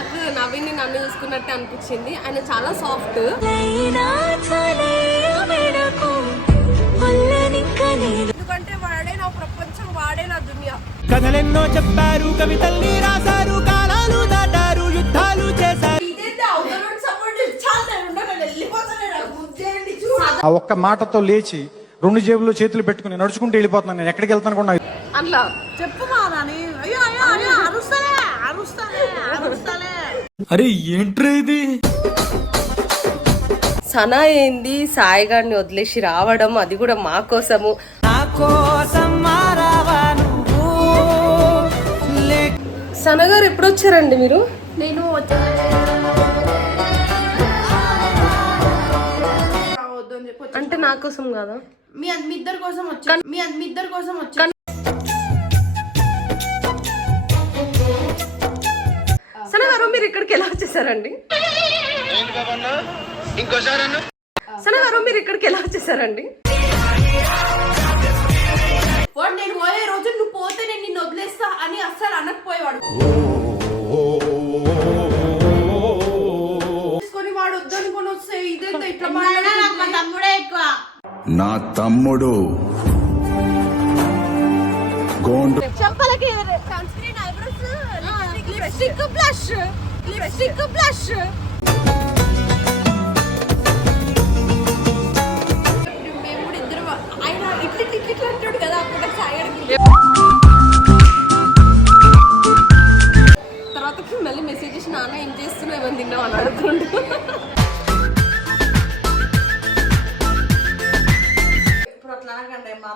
నాకు నవీన్ని నన్ను చూసుకున్నట్టే అనిపించింది. ఆయన చాలా సాఫ్ట్. ఎందుకంటే వాడే నా ప్రపంచం, వాడే నా దునియా. కథలెన్నో చెప్పారు, కవితల్ని రాశారు, కాలాలు దాటారు, యుద్ధాలు చేశారు. ఆ ఒక్క మాటతో లేచి 2 జేబుల్లో చేతులు పెట్టుకుని నడుచుకుంటూ వెళ్ళిపోతున్నాను. నేను ఎక్కడికి వెళ్తాను కూడా అట్లా చెప్పు అరే ఏంట్రా ఇది? సనా ఏంది సాయి గారిని వదిలేసి రావడం, అది కూడా మా కోసము. సనా గారు ఎప్పుడు వచ్చారండి మీరు? నేను అంటే నా కోసం కాదా, మీ ఇద్దరి కోసం వచ్చాను. మీ ఇద్దరి కోసం వచ్చాను. సనా గారు మీరు ఇక్కడికి ఎలా వచ్చేసారండి? సనా గారు మీరు ఇక్కడికి ఎలా వచ్చేసారండి? వాడు నేను పోయే రోజు నువ్వు పోతే నేను నిన్ను వదిలేస్తా అని అస్సలు అనకపోయేవాడు. తీసుకొని వాడు వద్దనుకొని వస్తే ఇదేంత ఇట్లా మా తమ్ముడే ఎక్కువ. నా తమ్ముడు గోండు చెంపలకి sunscreen, eyebrows, lipstick, blush, lipstick, blush. మేము కూడా ఇద్దరు ఆయన ఇట్లా అంటాడు కదా అప్పుడు తర్వాతకి మళ్ళీ మెసేజ్ చేసి నాన్న ఏం చేస్తున్నావు, ఏమని తిన్నావు అని అడుగుతుండు. ఇప్పుడు అట్లా అనకండి. మా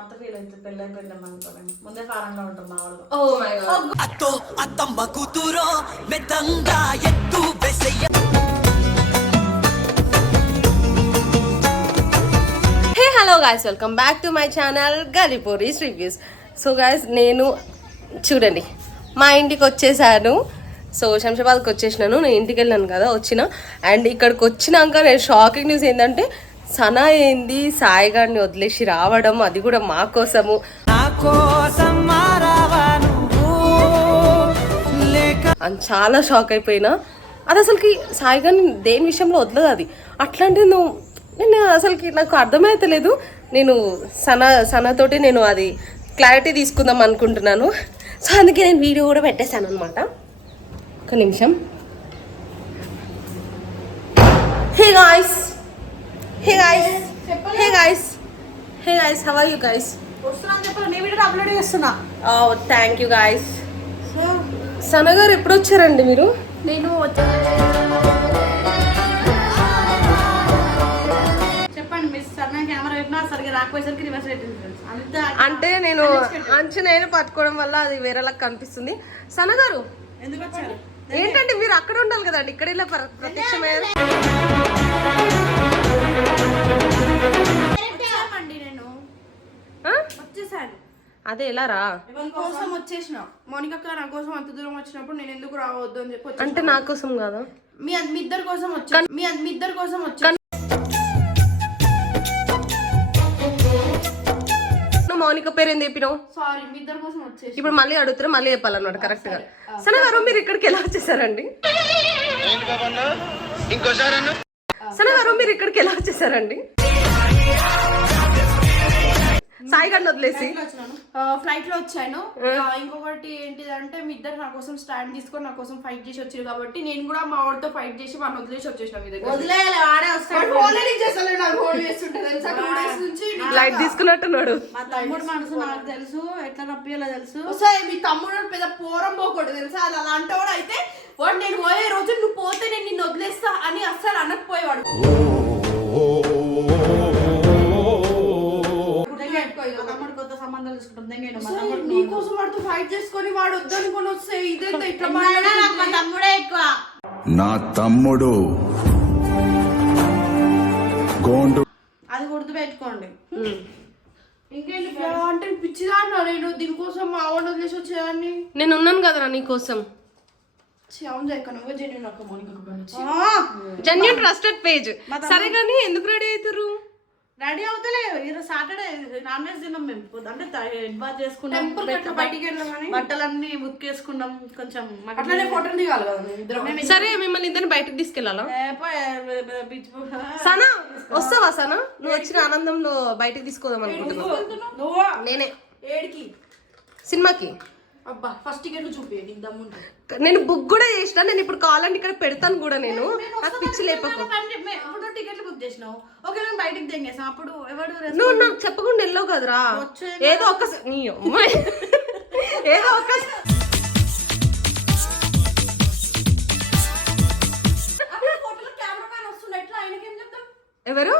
అత్త ఫీల్ అవుతుంది. పెళ్ళైపోయింది అనుకోండి, ముందే ఫారంగా ఉంటాం మా వాళ్ళు. Oh my God. అత్తమ్మ కూతురో మెత్తంగా ఎత్తు వెసయ్య. Hey hello guys, welcome back to my channel గలిపోరీస్ రివ్యూస్. సో గాయ్స్, నేను చూడండి మా ఇంటికి వచ్చేసాను. సో శంషాబాద్కి వచ్చేసినాను. నేను ఇంటికి వెళ్ళాను కదా, వచ్చిన. అండ్ ఇక్కడికి వచ్చినాక నేను షాకింగ్ న్యూస్ ఏంటంటే సనా ఏంది సాయి గారిని వదిలేసి రావడం, అది కూడా మా కోసము. అని చాలా షాక్ అయిపోయినా. అది అసలుకి సాయి గారిని దేని విషయంలో వదలదు అది. అట్లాంటిది నేను అసలుకి నాకు అర్థమైతలేదు. నేను సనాతోటి నేను అది క్లారిటీ తీసుకుందాం అనుకుంటున్నాను. సో అందుకే నేను వీడియో కూడా పెట్టేశాను అనమాట. ఒక నిమిషం. Hey guys, hey guys, hey guys, hey guys, how are you guys? వస్తున్నాను చెప్పాలి, నీ వీడియో అప్లోడ్ చేస్తున్నా. Thank you guys. సనా గారు ఎప్పుడు వచ్చారండి మీరు? నేను చెప్పండి. మిస్ సన్న కెమెరా పెట్టినా సరిగ్గా రాకపోయేసరికి రివర్స్ పెట్టింది. అంటే నేను అంచనా పట్టుకోవడం వల్ల అది వేరేలా కనిపిస్తుంది. సనా గారు ఎందుకు వచ్చారు? ఏంటంటే మీరు అక్కడ ఉండాలి కదండి, ఇక్కడ ఇలా ప్రత్యక్షమయ్యారు. నేను వచ్చేసాను. అదే ఎలా రా? కోసం వచ్చేసిన. మౌనిక అక్క నా కోసం అంత దూరం వచ్చినప్పుడు నేను ఎందుకు రావద్దు అని చెప్పి. అంటే నా కోసం కాదా, మీ ఇద్దరి కోసం వచ్చాను. మీ ఇద్దరి కోసం వచ్చాను. మౌనిక పేరు ఏం చెప్పినావు? సారీ, మీ ఇద్దరి కోసం వచ్చేసి. ఇప్పుడు మళ్ళీ అడుగుతారు, మళ్ళీ చెప్పాలన్నమాట కరెక్ట్ గా. సనా గారు మీరు ఇక్కడికి ఎలా వచ్చేసారండి? సనా గారు మీరు ఇక్కడికి ఎలా వచ్చేసారండి? సాయి గారిని వదిలేసి ఫ్లైట్ లో వచ్చాను. ఇంకొకటి ఏంటిదంటే మీ ఇద్దరు నా కోసం స్టాండ్ తీసుకొని నా కోసం ఫైట్ చేసి వచ్చారు కాబట్టి నేను కూడా మా వాడితో ఫైట్ చేసి వాడిని వదిలేసి వచ్చేసిన. మీ దగ్గర వదిలేయాలి, వాడే వస్తాడు. లైట్ తీసుకున్నట్టున్నాడు. మా తమ్ముడు మనసు నాకు తెలుసు, ఎట్లా నప్పియాలో తెలుసు. మీ తమ్ముడు పెద్ద పోరం పోకూడదు తెలుసా. అది అలాంటి వాడు అయితే వాడు నేను పోయే రోజు నువ్వు పోతే నేను నిన్ను వదిలేస్తా అని అస్సలు అనకపోయేవాడు. నీకోసం వాడితో ఫైట్ చేసుకొని వాడు వద్దనుకొని వస్తే ఇదేంత ఇట్లా మా తమ్ముడే ఎక్కువ. నా తమ్ముడు గోండు. అది గుర్తు పెట్టుకోండి. ఇంకేంటి అంటే పిచ్చిదా నేను దీనికోసం మా వాడిని వదిలేసి వచ్చేదాన్ని. నేను ఉన్నాను కదరా నీకోసం. Genuine trusted page. సరే కానీ ఎందుకు రెడీ అవుతారు? రెడీ అవుతలే ఈరోజు సాటర్డే నాన్ వెజ్ తిన్నాం మేము అంటే హెడ్ బాత్ చేసుకున్నాం బట్టలన్నీ ఉతికేసుకున్నాం కొంచెం అట్లనే ఫోటోలు దిగాలి కదా సరే మిమ్మల్ని ఇద్దరిని బయటకు తీసుకెళ్ళాలా సనా వస్తావా సనా నువ్వు వచ్చిన ఆనందంలో బయటకు తీసుకోదాం అనుకుంటున్నావు నేనే ఏడికి సినిమాకి అబ్బా ఫస్ట్ టికెట్ చూపి దమ్ము నేను బుక్ కూడా చేసిన నేను ఇప్పుడు కావాలంటే ఇక్కడ పెడతాను కూడా నేను నాకు పిచ్చి లేపకు ఇప్పుడు టికెట్లు బుక్ చేసినావు ఓకే మేము బయటకు తెంగేసాం అప్పుడు ఎవడు నువ్వు నాకు చెప్పకుండా వెళ్ళావు కదరా ఏదో ఒక్కసారి నీ అమ్మాయి ఏదో ఒక్కసారి కెమెరామ్యాన్ వస్తుండే ఎట్లా ఆయనకేం చెప్తాం ఎవరు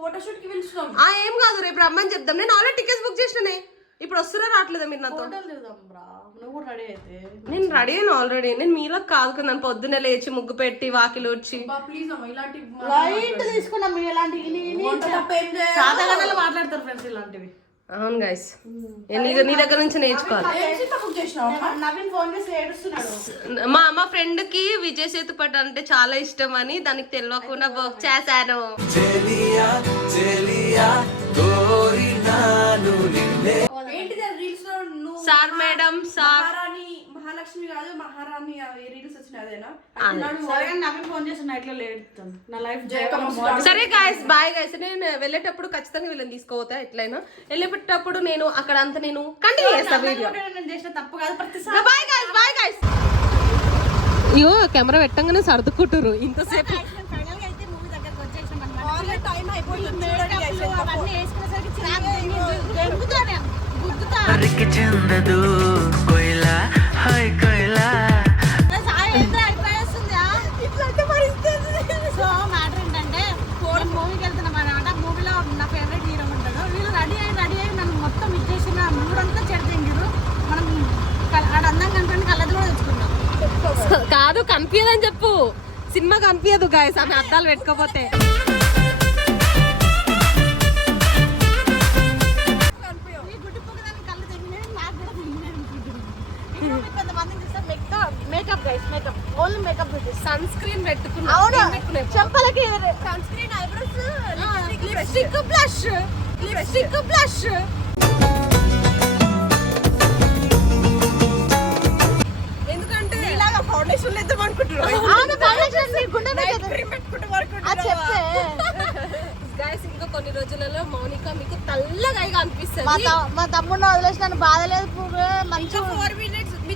ఫోటోషూట్ కి పిలుస్తున్నాం ఏం కాదు రేపు రమ్మని చెప్దాం నేను ఆల్రెడీ టికెట్స్ బుక్ చేసినానే ఇప్పుడు వస్తున్నా రావట్లేదా మీరు నాతో ఫోటోలు దిగుదాం బ్రా నువ్వు కూడా రెడీ అయితే నేను రెడీ అయినా ఆల్రెడీ నేను మీలో కాదు కదా నన్ను పొద్దున్నే లేచి ముగ్గు పెట్టి వాకిలు వచ్చి ప్లీజ్ ఇలాంటి లైట్ తీసుకున్నాం మీరు ఇలాంటి సాధారణంగా మాట్లాడతారు ఫ్రెండ్స్ ఇలాంటివి అవును గైస్ నీ దగ్గర నుంచి నేర్చుకోవాలి నవీన్ ఫోన్ చేసి ఏడుస్తున్నాడు మా ఫ్రెండ్ కి విజయ్ సేతుపతి అంటే చాలా ఇష్టం అని దానికి తెలియకుండా వర్క్ చేశాను ఏంటిది రీల్స్ లో నువ్వు సార్ మేడం సార్ మహాలక్ష్మి కాదు మహారాణి రీల్స్ వచ్చినాయి అదేనా నవీన్ ఫోన్ చేసి నైట్ లో లేడుతాను నా లైఫ్ సరే గాయస్ బాయ్ గాయస్ నేను వెళ్ళేటప్పుడు ఖచ్చితంగా వీళ్ళని తీసుకోవతా ఎట్లయినా వెళ్ళేటప్పుడు నేను అక్కడ అంతా నేను కంటిన్యూ చేస్తా వీడియో నేను చేసిన తప్పు కాదు ప్రతిసారి బాయ్ గాయస్ అయ్యో కెమెరా పెట్టంగానే సర్దుకుంటారు ఇంతసేపు చెందదు కోయిలా హాయ్ కోయిలా సో మ్యాటర్ ఏంటంటే మూవీకి వెళ్తున్నాం అనమాట మూవీలో నా ఫేవరెట్ హీరో ఉంటాడు వీళ్ళు రెడీ అయ్యి నన్ను మొత్తం ఇచ్చేసిన మూడంతా చెడతెంగిరు మనం ఆడ అందం కనుకొని కళ్ళది కూడా తెచ్చుకున్నాం కాదు కనిపించదని చెప్పు సినిమా కనిపించదు గాయస్ ఆమె అద్దాలు పెట్టుకోపోతే makeup guys makeup only makeup sunscreen పెట్టుకున్నా అవును చెంపలకి sunscreen eyebrows lipstick blush ఎందుకంటే ఇలాగా ఫౌండేషన్ లేద్దాం అనుకుంటున్నాను అవును ఫౌండేషన్ ని గుండె మీద పెట్టుకుంటూ అనుకుంటున్నాను చెప్పే గైస్ ఇంకా కొన్ని రోజులలో మౌనిక మీకు తల్లగా అనిపిస్తుంది మా తమ్ముడిని వదిలేసి నన్ను బాధలేదు మంచిగా 4 minutes మీ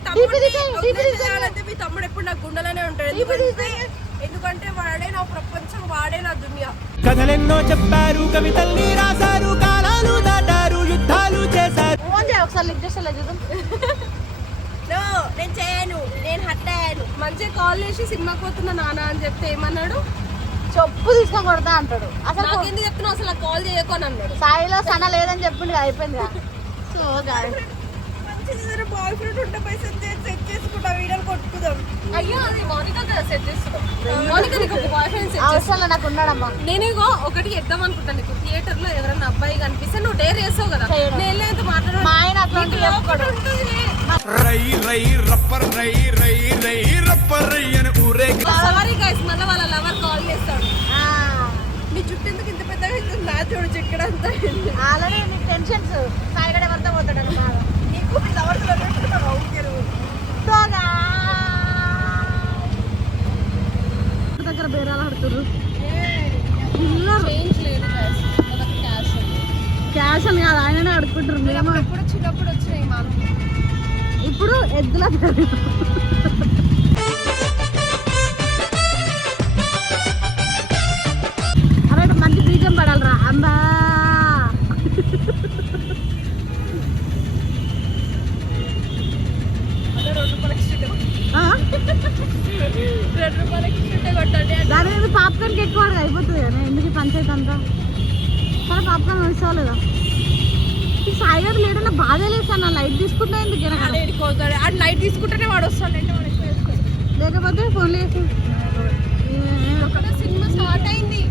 తమ్ముడు ఎప్పుడు నాకు గుండెలోనే ఉంటాడు ఎందుకంటే వాడే నా ప్రపంచం వాడే నా దునియా కథలెన్నో చెప్పారు కవితల్ని రాశారు కాలాలు దాటారు యుద్ధాలు చేశారు ఒకసారి లిఫ్ట్ చేస్తా చూద్దాం నేను చేయను నేను హట్ అయ్యాను మంచిగా కాల్ చేసి సినిమాకి పోతున్నా నాన్న అని చెప్తే ఏమన్నాడు చెప్పు తీసుకొని కొడతా అంటాడు అసలు నాకెందుకు చెప్తున్నా అసలు కాల్ చేయకు అని అన్నాడు సాయిలో సన లేదని చెప్పింది అయిపోయింది సో బాయ్ ఫ్రెండ్ ఉంటే పైసలు సెట్ చేసుకుంటా వీడియోలు కొట్టుకుందాం అయ్యో అది మౌనిక కదా సెట్ చేస్తున్నాం మౌనిక నీకు ఒక బాయ్ ఫ్రెండ్ సెట్ అవసరం నాకు ఉన్నాడమ్మా నేనేగో ఒకటి చెప్దాం అనుకుంటాను నీకు థియేటర్ లో ఎవరైనా అబ్బాయి కనిపిస్తే నువ్వు డేర్ చేస్తావు కదా నేను ఎంత మాట్లాడు మా ఆయన అట్లాంటి రై రై రప్పర్ రై రై రై రప్పర్ రై అని ఊరే సారీ గైస్ మళ్ళీ వాళ్ళ లవర్ కాల్ చేస్తాడు నీ జుట్టు ఎందుకు ఇంత పెద్దగా అవుతుంది నా చూడు చిక్కడ అంతా ఆల్రెడీ నీకు టెన్షన్స్ సాయిగడ ఎవరితో పోతాడు అన్నమాట నీకు లవర్ దగ్గర బేరాలు ఆడుతున్నారు క్యాష్ అని కాదు ఆయననే ఆడుకుంటారు మేము ఎప్పుడు చిన్నప్పుడు వచ్చినాయి మనం ఇప్పుడు ఎద్దుల అరే మంచి బీజం పడాలరా అందా దాని మీద పాప్కార్న్కి ఎక్కువ అయిపోతుంది కదా ఎందుకు పంచాయతీ అంతా సరే పాప్కార్న్ వేసుకోవాలిదా ఈ సాయి గారు లేడన్నా బాధ లేసాను లైట్ తీసుకుంటా ఎందుకు లైట్ తీసుకుంటేనే వాడు వస్తాడు లేకపోతే ఫోన్ లేదు సినిమా స్టార్ట్ అయింది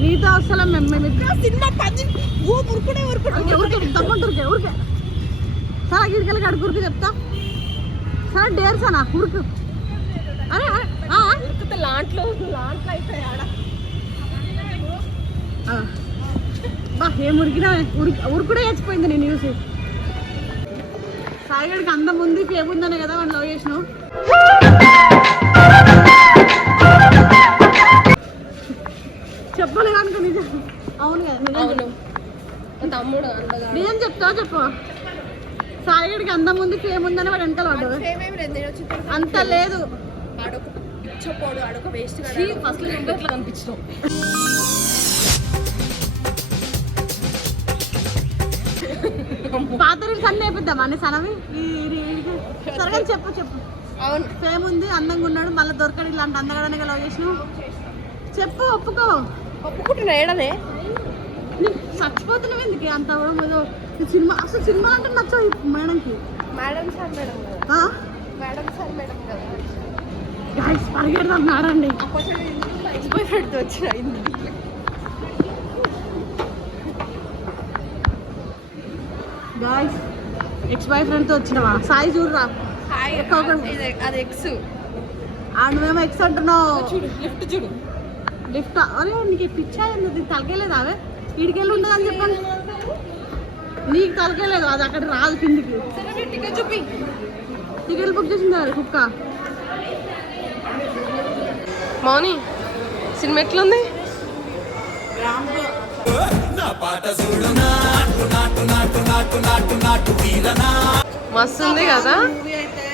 నీతో వస్తలే మేము సినిమా 10 ఊరుకునే ఊరికే తమ్ముంటే ఊరికే సరే గిరికెళ్ళి అడుగు ఊరికి చెప్తా సరే డేర్ సనా ఊరుకు అరే లాంట్లో అయిపోయాడా బా ఏం ఉరికినా ఉరుకుడే చచ్చిపోయింది నేను చూసి. సాయిగడికి అందం ఉంది ఫేమ్ ఉందనే కదా మనం లవ్ చేసినావు. చెప్పాలి కనుక నిజం. అవును కదా అవును తమ్ముడు అందగా నిజం చెప్తావా చెప్పు. సాయిగడికి అందం ఉంది ఫేమ్ ఉందని వాడు వెనకాల పడ్డాడు. అంత లేదు ఫస్ట్ ఎట్లా కనిపించడం. పాత రీల్స్ అన్నీ వేపిద్దాం అన్ని సనవి సరగా చెప్పు చెప్పు. అవును ఫేమ్ ఉంది అందంగా ఉన్నాడు మళ్ళీ దొరకడు ఇలాంటి అందగానే లవ్ చేసినావు చెప్పు. ఒప్పుకో. ఒప్పుకుంటున్నా ఏడనే నీకు చచ్చిపోతున్నావు ఎందుకు అంత ఏదో సినిమా అసలు సినిమా అంటే నచ్చవు మేడంకి. మేడం సార్ మేడం కదా ఆ? మేడం సార్ మేడం కదా గాయ్స్ పరిగెడదాం నాడండి. బాయ్ ఫ్రెండ్ వచ్చిన గాయ్స్ ఎక్స్ బాయ్ ఫ్రెండ్తో వచ్చినావా? సాయి చూడరా హాయ్ అది ఎక్స్ నువ్వేమో ఎక్స్ అంటున్నావు. చూడు లిఫ్ట్ చూడు లిఫ్ట్ అరే నీకు పిచ్చా నీకు తలకేలేదు అవే ఇడికెళ్ళి ఉండదు అని చెప్పండి. నీకు తలకేలేదు అది అక్కడ రాదు కిందికి. టికెట్ చూపి టికెట్లు బుక్ చేసింది కదా కుక్క. మౌని సినిమా ఎట్లుంది? మస్తు ఉంది కదా. మూవీ అయితే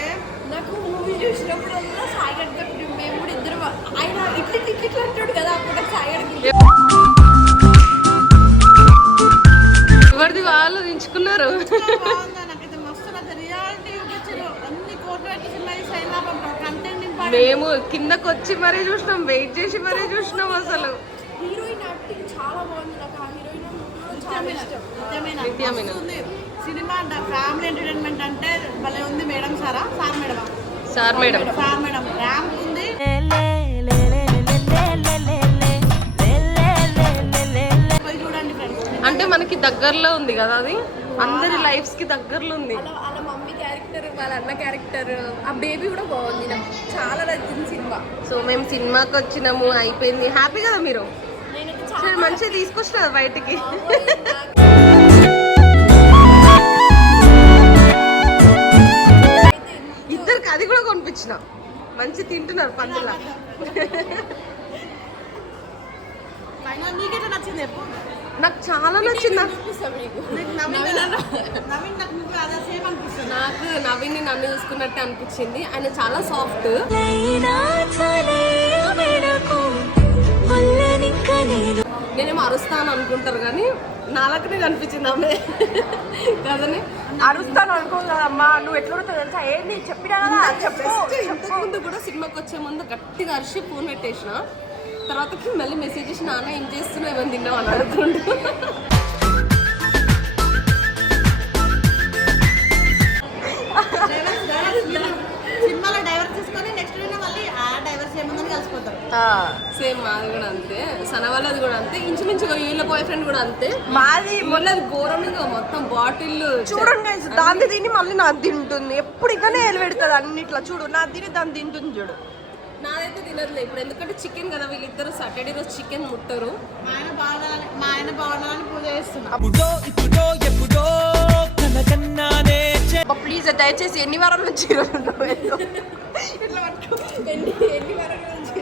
నాకు మూవీ చూసినప్పుడల్లా సాయిగడ్డ మేము కూడా ఇద్దరు ఆయన ఇట్లా అంటాడు కదా అప్పుడు సాయిగడ్కి ఎవరిది వాళ్ళు ఎంచుకున్నారు. బాగుందా? నాకైతే మస్తు నచ్చింది. రియాలిటీ చూపించారు అన్ని కోట్లు పెట్టి సినిమా సైన్ కంటెంట్ ఇంపార్టెంట్. మేము కిందకు వచ్చి మరీ చూసినాం, వెయిట్ చేసి మరీ చూసినాం. అసలు హీరోయిన్ యాక్టింగ్ చాలా బాగుంది. నాకు ఆ హీరోయిన్ చాలా ఇష్టం. నిత్య మీనన్. ఉంది సినిమా ఫ్యామిలీ ఎంటర్టైన్మెంట్ అంటే భలే ఉంది. మేడం సారా సార్ మేడమా? Sir madam sir madam ramp ఉంది. పోయి చూడండి ఫ్రెండ్స్. అంటే మనకి దగ్గరలో ఉంది కదా, అది అందరి లైఫ్స్ కి దగ్గరలో ఉంది. వాళ్ళ మమ్మీ క్యారెక్టర్ వాళ్ళ అన్న క్యారెక్టర్ ఆ బేబీ కూడా బాగుంది. నాకు చాలా నచ్చింది సినిమా. సో మేము సినిమాకి వచ్చినాము, అయిపోయింది. హ్యాపీ కదా మీరు? నేనైతే సరే, మంచిగా తీసుకొచ్చినారు బయటికి. ఇద్దరికి అది కూడా కొనిపించిన. మంచి తింటున్నారు పందుల. నీకైతే నచ్చింది చెప్పు. నాకు చాలా నచ్చింది. నవీన్ నాకు నువ్వు అదే సేమ్ అనిపిస్తుంది. నాకు నవీన్ నన్ను చూసుకున్నట్టే అనిపించింది. ఆయన చాలా సాఫ్ట్. నేనేమో అరుస్తాను అనుకుంటారు కానీ నాలకనే కనిపించింది ఆమె కదని. అరుస్తాను అనుకో కదమ్మా. నువ్వు ఎట్లా తెలుసా? ఏంటి చెప్పినా కదా చెప్పు. ఇంతకుముందు కూడా సినిమాకి వచ్చే ముందు గట్టిగా అరిచి ఫోన్ పెట్టేసిన. తర్వాతకి మళ్ళీ మెసేజ్ చేసి నాన్న ఏం చేస్తున్నావు, ఏమని తిన్నావు అని అడుగుతుండు. సినిమాలో డైవర్స్ తీసుకొని నెక్స్ట్ మళ్ళీ ఆ డైవర్స్ ఏముందని కలిసిపోతారు. సేమ్ మాది కూడా అంతే, సన వాళ్ళది కూడా అంతే, ఇంచుమించుగా వీళ్ళ బాయ్ ఫ్రెండ్ కూడా అంతే. మాది మొన్నది ఘోరంగా మొత్తం బాటిల్ చూడండి దాన్ని తిని మళ్ళీ నాకు తింటుంది. ఎప్పుడు ఇకనే పెడుతుంది అన్నిట్లా. చూడు నా తిని దాన్ని తింటుంది చూడు. నాదైతే తినట్లే ఇప్పుడు, ఎందుకంటే చికెన్ కదా. వీళ్ళిద్దరు సాటర్డే రోజు చికెన్ ముట్టరు. మా ఆయన బాగుండాలని పూజ చేస్తున్నా. ఇప్పుడో ఎప్పుడో కనకన్నానే ప్లీజ్ దయచేసి ఎన్ని వారాల నుంచి ఇట్లా పట్టుకో. ఎన్ని వారాల నుంచి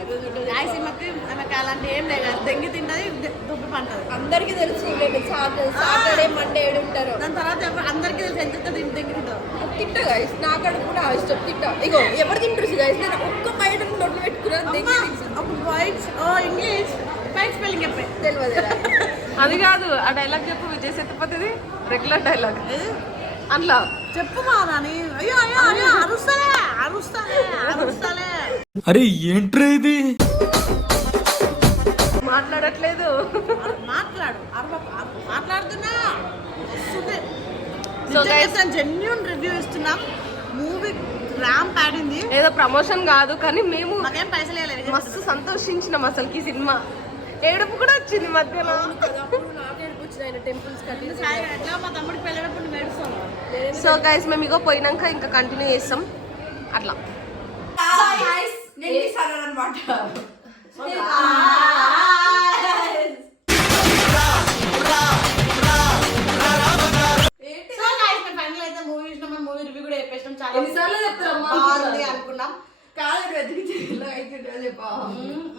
ఆమెకి అలాంటి ఏం లేదు. దెంగి తిన్నది దుబ్బి పంటది. అందరికీ తెలుసు. నేను సాటర్డే మండే ఏడు ఉంటారు. దాని తర్వాత అందరికీ తెలుసు ఎంత దెంగి తింటావు. తింటా గైస్. నాకు కూడా ఇష్టం తింటా. ఇగో ఎవరు తింటారు గైస్? నేను ఒక్క బయట నోట్లు పెట్టుకున్నాను. ఇంగ్లీష్ బయట స్పెల్లింగ్ చెప్పాయి తెలియదు. అది కాదు, ఆ డైలాగ్ చెప్పు. విజయ్ సేతుపతిది రెగ్యులర్ డైలాగ్ అట్లా చెప్పు మా నాని. అయ్యో అయ్యో అయ్యో అరుస్తాలే అరుస్తాలే అరుస్తాలే. అరే ఏంట్రా ఇది? మాట్లాడట్లేదు. మాట్లాడు మాట్లాడుతున్నా. So guys, జెన్యూన్ రివ్యూ ఇస్తున్నాం. మూవీ ర్యాంప్ ఆడింది. ఏదో ప్రమోషన్ కాదు కానీ మేము మాకేం పైసలు వేయలేదు. మస్తు సంతోషించినాం అసలుకి. సినిమా ఏడుపు కూడా వచ్చింది మధ్యలో. ఎట్లా మా తమ్ముడికి పెళ్ళినప్పుడు నేడుస్తాం. సో గైస్ మేము ఇగో పోయినాక ఇంకా కంటిన్యూ చేస్తాం అట్లా. అనమాట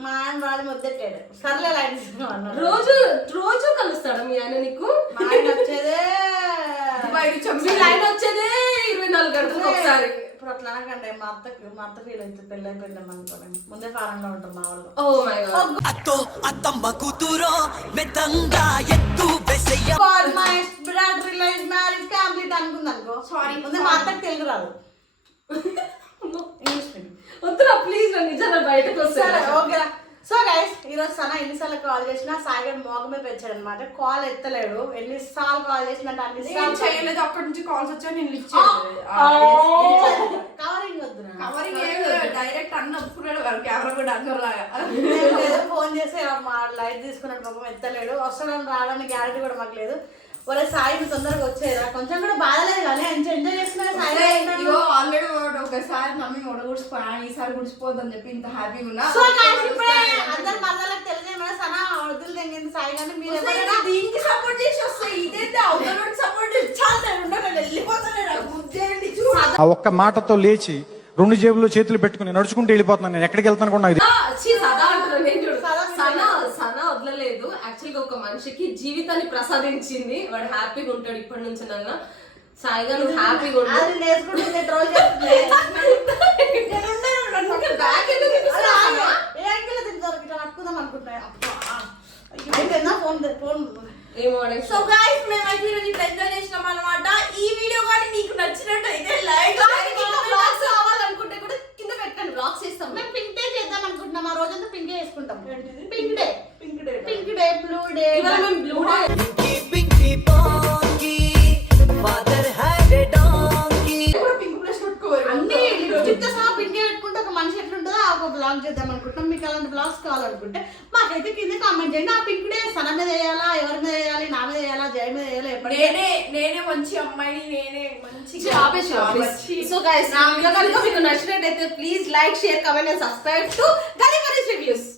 మా ఆయన వాళ్ళు ముద్దెట్టాడు సర్లే లైట్ తీసుకున్నాం అన్నాడు రోజు రోజు కలుస్తాడా మీ ఆయన నీకు? మా ఆయన వచ్చేదే మీ ఆయన వచ్చేదే 24 గంటలకు ఒకసారి. ఇప్పుడు అట్లా అనకండి మా అత్త ఫీల్ అవుతుంది పెళ్ళి అయిపోయిందాం అనుకోండి ముందే ఫారంగా ఉంటాం మా వాళ్ళు. Oh my God. అత్తో అత్తమ్మ కూతురో మెత్తంగా ఎత్తు వెసయ్య మై బ్రదర్ రిలేజ్ మ్యారేజ్ కంప్లీట్ అనుకుంది అనుకో సారీ ముందే మా అత్తకి తెలుగు రాదు ఇంగ్లీష్ మీడియం. వద్దురా ప్లీజ్ రా, నిజంగా బయటకు సరే వస్తా. ఓకేరా. సో గైస్ ఈరోజు సనా ఎన్నిసార్లు కాల్ చేసినా సాయిగారు మోగమే పెంచాడు అనమాట. కాల్ ఎత్తలేడు. ఎన్నిసార్లు కాల్ చేసినట్టు అన్నిసార్లు చేయలేదు. అక్కడి నుంచి కాల్స్ వచ్చా నేను లిఫ్ట్ కవరింగ్ వద్దు కవరింగ్ డైరెక్ట్ అన్న ఒప్పుకున్నాడు కెమెరా కూడా అన్నలాగా. ఫోన్ చేసి లైట్ తీసుకున్నాడు పాపం ఎత్తలేడు. వస్తాడని రావడానికి గ్యారెంటీ కూడా మాకు లేదు. ఒరే సాయి నువ్వు తొందరగా వచ్చేదా కొంచెం కూడా బాధలేదు కానీ ఎంజాయ్ చేస్తున్నా సాయి. ఆల్రెడీ ఒకసారి మమ్మీ మొడ గుడిచిపోయా ఈసారి గుడిచిపోద్దని చెప్పి ఇంత హ్యాపీగా ఉన్నా. సో గైస్ ఇప్పుడే అందరి మరదలకు తెలియజేయమని సనా వదులు తెంగింది సాయి కానీ మీరు ఎవరైనా దీనికి సపోర్ట్ చేసి వస్తాయి ఇదేంటి అవతలకి సపోర్ట్ చాలా ఉండగా వెళ్ళిపోతాడు ముద్దేయండి చూడు. ఆ ఒక్క మాటతో లేచి 2 జేబుల్లో చేతులు పెట్టుకుని నడుచుకుంటూ వెళ్ళిపోతున్నాను. నేను ఎక్కడికి వెళ్తాను కూడా నాకు సదా అంటున్నాను నేను చూడు. సనా వదలలేదు. యాక్చువల్ గా ఒక మనిషికి జీవితాన్ని ప్రసాదించింది. వాడు హ్యాపీగా ఉంటాడు ఇప్పటి నుంచి. నన్ను సాయిగా నువ్వు హ్యాపీగా ఉంటాడు. అది నేర్చుకుంటుంది ట్రోల్ చేస్తుంది. బ్యాక్ ఎందుకు తీసుకున్నావు? ఏ యాంగిల్ తింటారు ఇట్లా పట్టుకుందాం అనుకుంటున్నాయి. అయిపోయిందా ఫోన్ ఏమో సో గైస్ మేమైతే ఈరోజు ఇట్లా ఎంజాయ్ చేసినాం అనమాట. ఈ వీడియో కానీ మీకు నచ్చినట్టయితే లైక్ బ్లాగ్స్ కావాలనుకుంటే కూడా కింద పెట్టండి, బ్లాగ్స్ చేస్తాం. మేము పింక్ డే చేద్దాం అనుకుంటున్నాం. ఆ రోజంతా పింక్ వేసుకుంటాం. పింక్ డే బ్లూ డే ఇవాళ మేము blue day pinky ponky father had a donkey pink plus పెట్టుకోవాలి. అన్ని లిప్స్టిక్ తో సహా పింక్ పెట్టుకుంటే ఒక మనిషి ఎట్లుంటుందో ఒక బ్లాగ్ చేద్దాం అనుకుంటున్నాం. మీకు అలాంటి బ్లాగ్స్ కావాలనుకుంటే మాకైతే కింద కామెంట్ చేయండి. ఆ పింక్ డే సన మీద వేయాలా, ఎవరి మీద వేయాలి, నా మీద వేయాలా, జయ మీద వేయాలా, ఎప్పటి నేనే మంచి అమ్మాయిని, నేనే మంచి సో గైస్ కనుక మీకు నచ్చినట్టయితే please like share comment and subscribe to గలీపరీస్ రివ్యూస్.